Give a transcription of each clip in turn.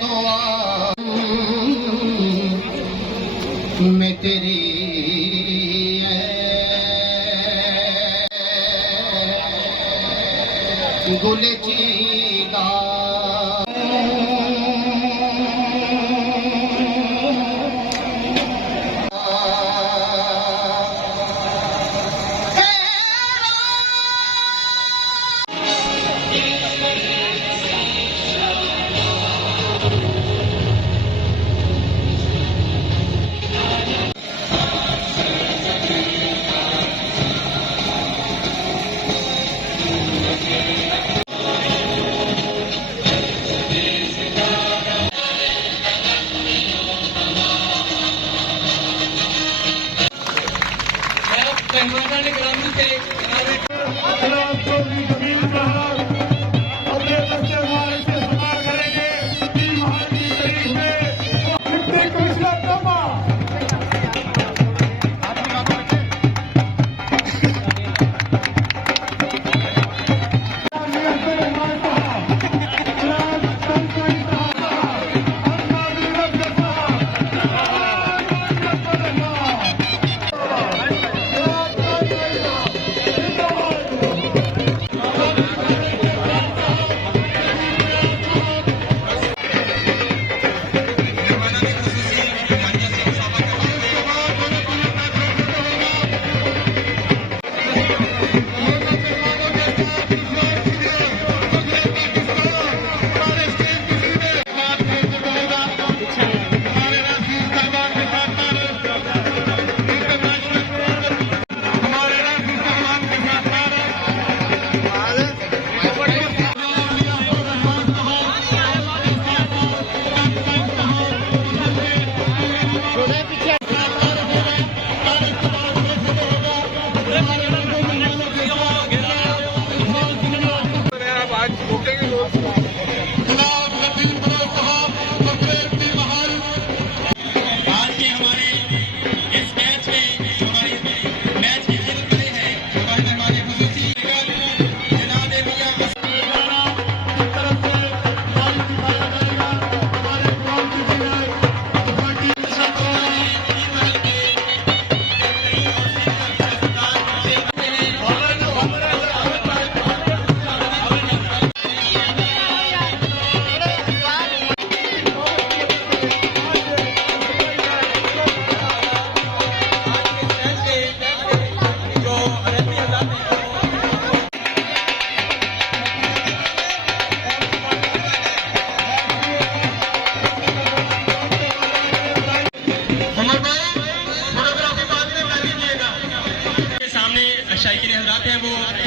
दुआ मैं तेरी गुल चीदा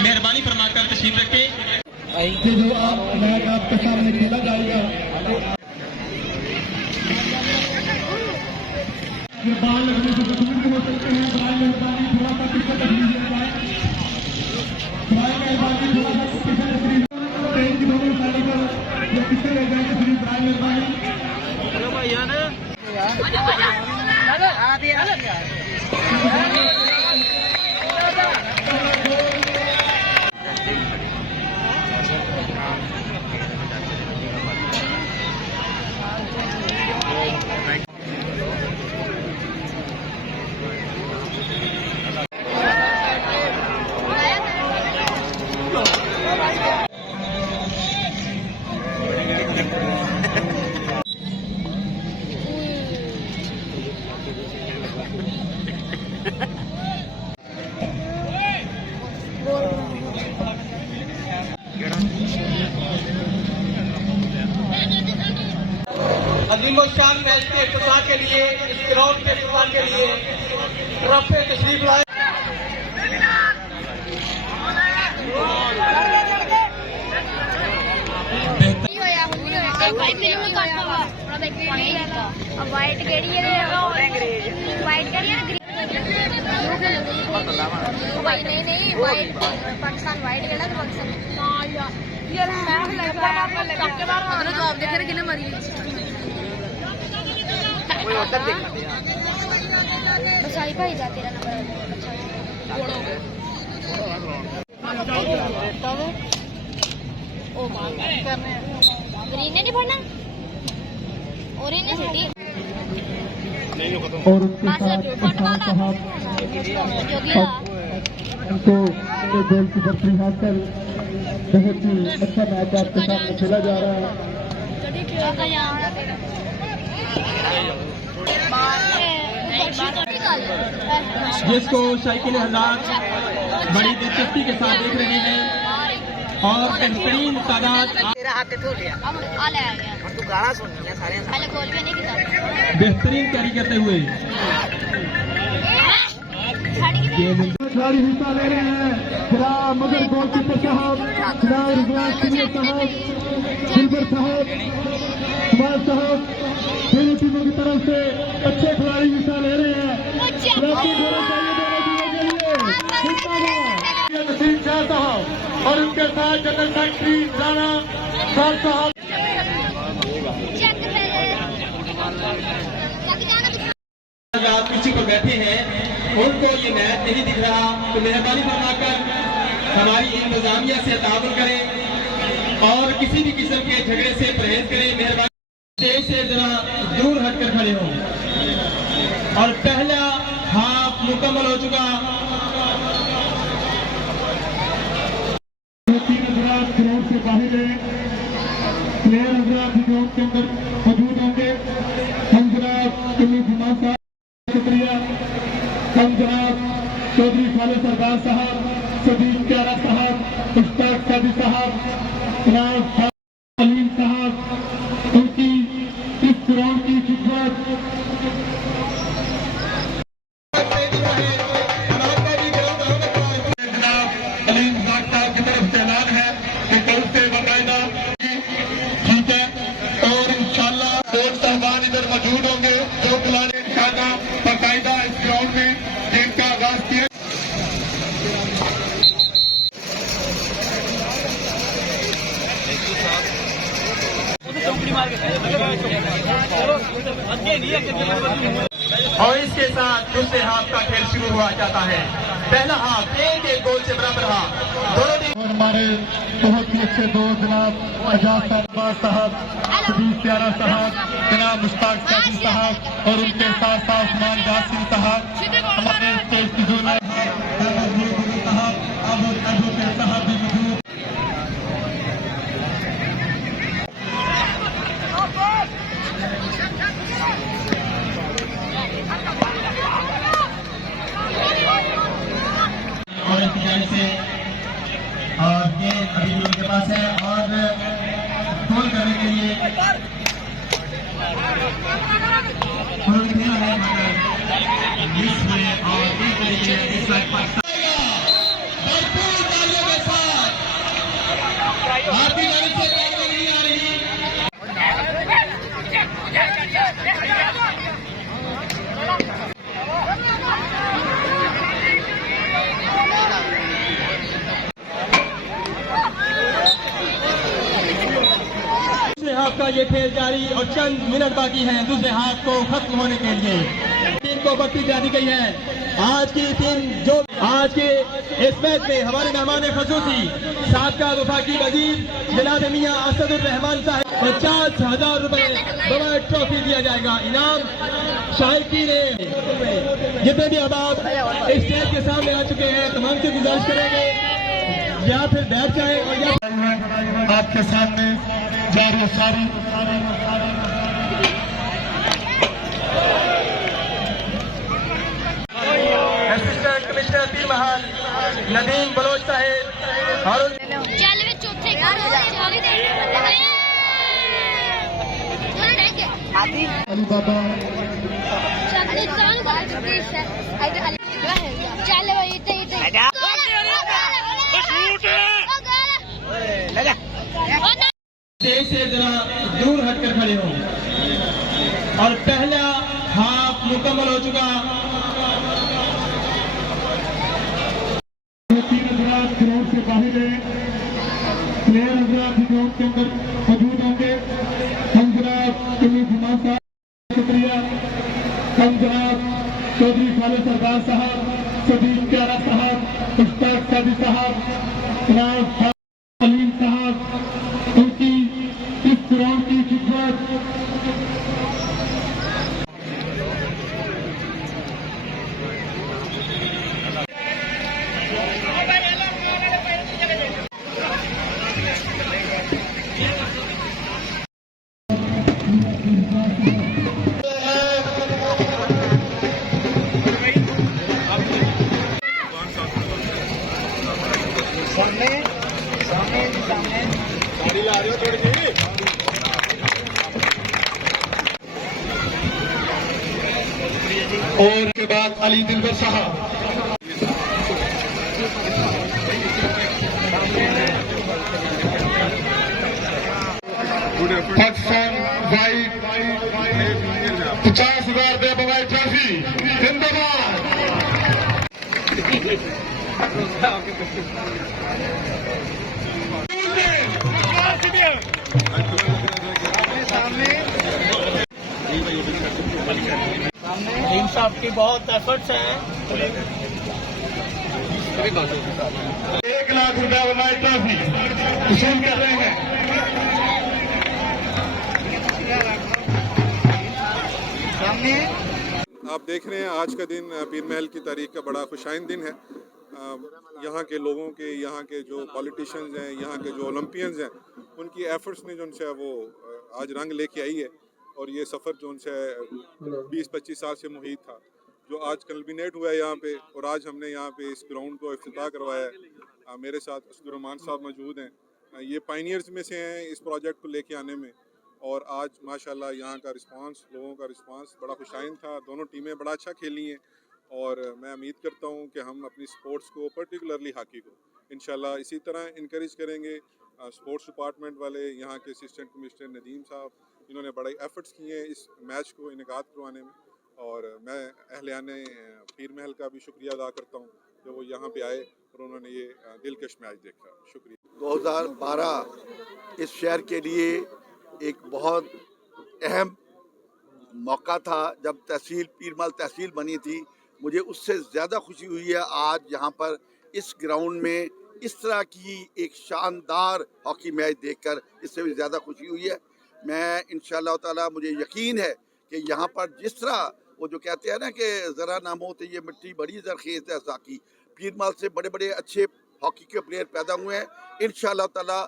मेहरबानी फरमाकर तशरीफ रखें। जो आपके सामने खेला जाएगा बाल लगने से बुजुर्ग हो सकते हैं। बराए मेहरबानी थोड़ा सा पीछे तशरीफ ले जाए। बराए मेहरबानी थोड़ा सा पीछे तशरीफ ट्रेन की दोनों साइड पर जो पीछे ले जाए तशरीफ। बराए मेहरबानी अजीम शान मैच के इफ्तिताह के लिए, इस ग्राउंड के इफ्तिताह के लिए तरफ से तशरीफ लाए। वाइट केड़ी वाइट नहीं नहीं वाइट पाकिस्तान वाइट केड़ा तो पाकिस्तान यार मैं जवाब देखे किने मरी कोई उधर देख बस आई भाई जा तेरा नंबर ग्रीन ने नहीं पढ़ना ऑरेंज ने सिटी और उसके साथ इरफान साहब उनको गोल की बर्फी हासिल बहुत ही अच्छा मैच आपके सामने खेला जा रहा है। जिसको शायकीन हज़रात बड़ी दिलचस्पी के साथ देख रहे हैं और बेहतरीन तादाद बेहतरीन कैरी करते हुए खिलाड़ी हिस्सा ले रहे हैं। जनाब मगर गोलकीपर साहब, जनाब रिजवान सीनियर साहब, सिल्वर साहब, कुमार साहब, दोनों टीमों की तरफ से अच्छे खिलाड़ी हिस्सा ले रहे हैं। नसीम शाह साहब और उनके साथ जनरल सेक्रेटरी राणा साहब साहब। आप कुर्सी पर बैठे हैं, उनको ये मैच नहीं दिख रहा, तो मेहरबानी फरमाकर हमारी इंतजामिया से ताउन करें और किसी भी किस्म के झगड़े से परहेज करें। मेहरबानी स्टेज से जरा दूर हटकर खड़े हों। और पहला हाफ मुकम्मल हो चुका। 3 हज़रात ग्राउंड से बाहर है। प्लेयर हज़रात ग्राउंड के अंदर मौजूद होंगे। हम जनाब कुल्लू जुमा साहब शुक्रिया, हम जनाब चौधरी खालिद सरदार साहब, सदीक प्यारा साहब, उस्ताद सादी साहब, जनाब अलीम साहब, उनकी इस ग्राउंड की खिदमत जनाब अलीम साहब की तरफ से ऐलान है कि कल से बाकायदा ठीक है और इंशाल्लाह कोच साहबान इधर मौजूद होंगे जो खिलाड़ी इंशाल्लाह बाकायदा इस ग्राउंड में गेम का आगाज किया। और इसके साथ दूसरे हाफ का खेल शुरू हुआ जाता है। पहला हाफ 1-1 गोल से बराबर रहा। दोनों टीम और हमारे बहुत ही अच्छे दोस्त जनाब एजाज साहब, सदीक प्यारा साहब, जनाब मुश्ताक सादी साहब और उनके साथ साथ उस्मान जासिम साहब, हमारे स्टेज की जो साहब भी मौजूद। और इंतजार से और ये अभी उनके पास है और गोल करने के लिए इस में और इस तरीके इस वक्त भरपूर तालियों के साथ आपकी गाड़ी से तालियां नहीं आ रही। हाफ का ये खेल जारी और चंद मिनट बाकी हैं दूसरे हाफ को खत्म होने के लिए। टीम को बत्ती जानी गई है। आज की टीम जो आज के इस मैच में हमारे मेहमान खसूसी साबका वफाकी वजीर जनाब मियां असदुर रहमान साहब 50,000 रुपए बड़ा ट्रॉफी दिया जाएगा इनाम। शायकीन जितने भी अहबाब इस स्टेज के सामने आ चुके हैं तमाम से गुजारिश करेंगे या फिर बैठ जाए और या आपके सामने जारी सारी असिस्टेंट कमिश्नर पीर महल नदीम बलोच साहेब और चल वे चौथे अली बाबा चल भाई इतने स्टेज से जरा दूर हटकर खड़े हों। और पहला हाफ मुकम्मल हो चुका। 3 हज़रात ग्राउंड से बाहर है। प्लेयर हज़रात ग्राउंड के अंदर मौजूद होंगे। हम जनाब कुल्लू जुमा साहब शुक्रिया, हम जनाब चौधरी खालिद सरदार साहब, सदीक प्यारा साहब, मुश्ताक सादी साहब, इनाम अलीम साहब, उनकी इस ग्राउंड की खिदमत और उसके बाद अली दिलबर साहब, पाकिस्तान वाइट 50,000 दे मोबाइल ट्रॉफी जिंदाबाद। टीम साहब की बहुत एफर्ट्स हैं। 1 लाख रुपया मोबाइल ट्रॉफी वसूल कर रहे हैं। आप देख रहे हैं आज का दिन पीर महल की तारीख का बड़ा खुशाइन दिन है। यहाँ के लोगों के, यहाँ के जो पॉलिटिशियंस हैं, यहाँ के जो ओलंपियंस हैं, उनकी एफर्ट्स ने जो उनसे वो आज रंग लेके आई है। और ये सफ़र जो उनसे 20-25 साल से मुहित था, जो आज कल्बिनेट हुआ है यहाँ पे, और आज हमने यहाँ पे इस ग्राउंड को इफ्तिताह करवाया है। मेरे साथ असदुर्रहमान साहब मौजूद हैं। ये पायनियर्स में से हैं इस प्रोजेक्ट को लेके आने में। और आज माशाल्लाह यहाँ का रिस्पांस, लोगों का रिस्पांस बड़ा खुशाइन था। दोनों टीमें बड़ा अच्छा खेली हैं और मैं उम्मीद करता हूँ कि हम अपनी स्पोर्ट्स को, पर्टिकुलरली हॉकी को, इंशाल्लाह इसी तरह इनकरेज करेंगे। स्पोर्ट्स डिपार्टमेंट वाले, यहाँ के असिस्टेंट कमिश्नर नदीम साहब, इन्होंने बड़े एफर्ट्स किए हैं इस मैच को इनेकाद करवाने में। और मैं अहलियाने पीर महल का भी शुक्रिया अदा करता हूँ कि वो यहाँ पे आए और उन्होंने ये दिलकश मैच देखा। शुक्रिया। 2012 इस शहर के लिए एक बहुत अहम मौका था जब तहसील पीरमल तहसील बनी थी। मुझे उससे ज़्यादा खुशी हुई है आज यहाँ पर इस ग्राउंड में इस तरह की एक शानदार हॉकी मैच देखकर, इससे भी ज़्यादा खुशी हुई है। मैं इंशाअल्लाह ताला, मुझे यकीन है कि यहाँ पर जिस तरह वो जो कहते हैं ना कि ज़रा नामो तो ये मिट्टी बड़ी ज़रखेज़ है, साकी पीरमल से बड़े बड़े अच्छे हॉकी के प्लेयर पैदा हुए हैं। इंशाअल्लाह ताला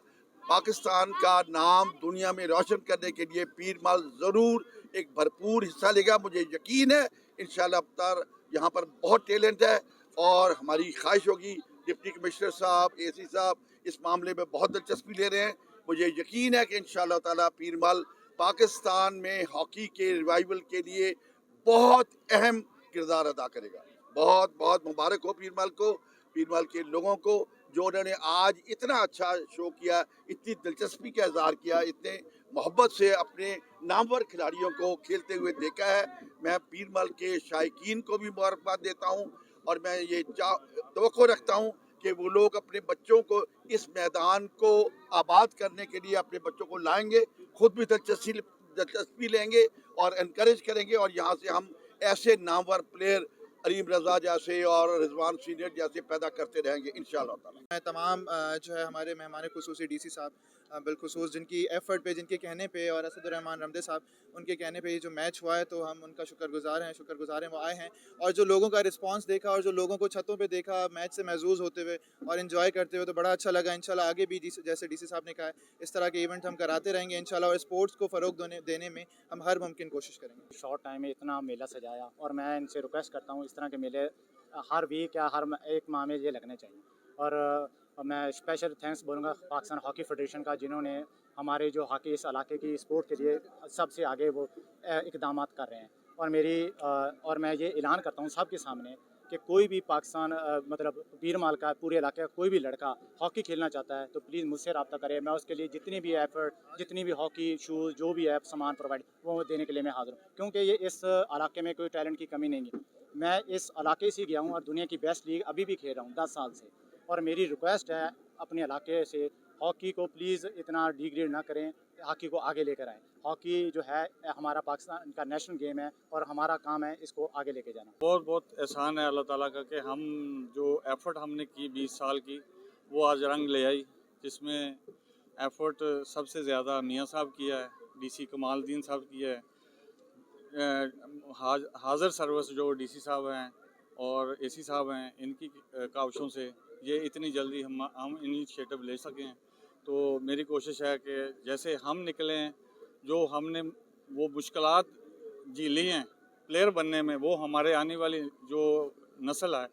पाकिस्तान का नाम दुनिया में रोशन करने के लिए पीरमल ज़रूर एक भरपूर हिस्सा लेगा। मुझे यकीन है इंशाअल्लाह ताला यहाँ पर बहुत टैलेंट है और हमारी ख्वाहिश होगी डिप्टी कमिश्नर साहब, एसी साहब इस मामले में बहुत दिलचस्पी ले रहे हैं। मुझे यकीन है कि इंशाअल्लाह ताला पीरमल पाकिस्तान में हॉकी के रिवाइवल के लिए बहुत अहम किरदार अदा करेगा। बहुत बहुत मुबारक हो पीरमल को, पीरमल के लोगों को, जो उन्होंने आज इतना अच्छा शो किया, इतनी दिलचस्पी का इज़हार किया, इतने मोहब्बत से अपने नामवर खिलाड़ियों को खेलते हुए देखा है। मैं पीरमल के शायकीन को भी मुबारकबाद देता हूँ और मैं ये तवक्को रखता हूँ कि वो लोग अपने बच्चों को इस मैदान को आबाद करने के लिए अपने बच्चों को लाएंगे, खुद भी दिलचस्पी लेंगे और इनकरेज करेंगे। और यहाँ से हम ऐसे नामवर प्लेयर अलीम रज़ा जैसे और रिजवान सीनियर जैसे पैदा करते रहेंगे इंशाअल्लाह ताला। मैं तमाम जो है हमारे मेहमान खुसूसी डीसी साहब बिलखुसूस जिनकी एफ़र्ट पे, जिनके कहने पे, और असदुर्रहमान रमदे साहब उनके कहने पे ये जो मैच हुआ है तो हम उनका शुक्रगुज़ार हैं। वो आए हैं और जो लोगों का रिस्पांस देखा और जो लोगों को छतों पे देखा मैच से महजूज़ होते हुए और इन्जॉय करते हुए, तो बड़ा अच्छा लगा। इंशाल्लाह आगे भी जैसे डीसी साहब ने कहा है इस तरह के इवेंट हम कराते रहेंगे इंशाल्लाह, और स्पोर्ट्स को फ़रोग देने में हम हर मुमकिन कोशिश करेंगे। शॉर्ट टाइम में इतना मेला सजाया और मैं इनसे रिक्वेस्ट करता हूँ इस तरह के मेले हर वीक या हर एक माह में ये लगने चाहिए। और मैं स्पेशल थैंक्स बोलूँगा पाकिस्तान हॉकी फेडरेशन का, जिन्होंने हमारे जो हॉकी इस इलाके की स्पोर्ट के लिए सबसे आगे वो इक़दाम कर रहे हैं। और मैं ये ऐलान करता हूँ सबके सामने कि कोई भी पाकिस्तान मतलब पीरमल का पूरे इलाके का कोई भी लड़का हॉकी खेलना चाहता है तो प्लीज़ मुझसे रब्ता करें। मैं उसके लिए जितनी भी एफर्ट, जितनी भी हॉकी शूज़, जो भी है सामान प्रोवाइड, वो देने के लिए मैं हाज़िर हूँ, क्योंकि ये इस इलाके में कोई टैलेंट की कमी नहीं है। मैं इस इलाके से गया हूँ और दुनिया की बेस्ट लीग अभी भी खेल रहा हूँ 10 साल से। और मेरी रिक्वेस्ट है अपने इलाके से हॉकी को प्लीज़ इतना डिग्रेड ना करें, हॉकी को आगे लेकर आएँ। हॉकी जो है हमारा पाकिस्तान का नेशनल गेम है और हमारा काम है इसको आगे लेके जाना। बहुत बहुत एहसान है अल्लाह ताला का कि हम जो एफ़र्ट हमने की 20 साल की वो आज रंग ले आई, जिसमें एफ़र्ट सबसे ज़्यादा मियाँ साहब किया है, डीसी कमालुद्दीन साहब किया है, हाज़र सर्विस जो डीसी साहब हैं और एसी साहब हैं, इनकी काविशों से ये इतनी जल्दी हम इनिशिएटिव ले सकें। तो मेरी कोशिश है कि जैसे हम निकले हैं, जो हमने वो मुश्किलात झेली हैं प्लेयर बनने में, वो हमारे आने वाली जो नस्ल है,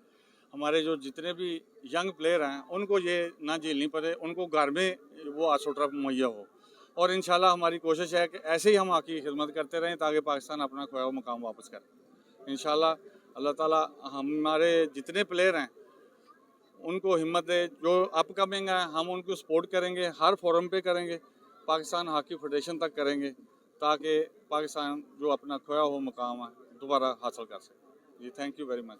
हमारे जो जितने भी यंग प्लेयर हैं, उनको ये ना झेलनी पड़े, उनको घर में वो आसोटरा मुहैया हो। और इंशाल्लाह हमारी कोशिश है कि ऐसे ही हम हॉकी की खिदमत करते रहें ताकि पाकिस्तान अपना खोया हुआ मुकाम वापस करे। इंशाल्लाह अल्लाह ताला हमारे जितने प्लेयर हैं उनको हिम्मत दे, जो अपकमिंग हैं हम उनको सपोर्ट करेंगे, हर फोरम पे करेंगे, पाकिस्तान हॉकी फेडरेशन तक करेंगे ताकि पाकिस्तान जो अपना खोया हुआ मुकाम है दोबारा हासिल कर सके। जी, थैंक यू वेरी मच।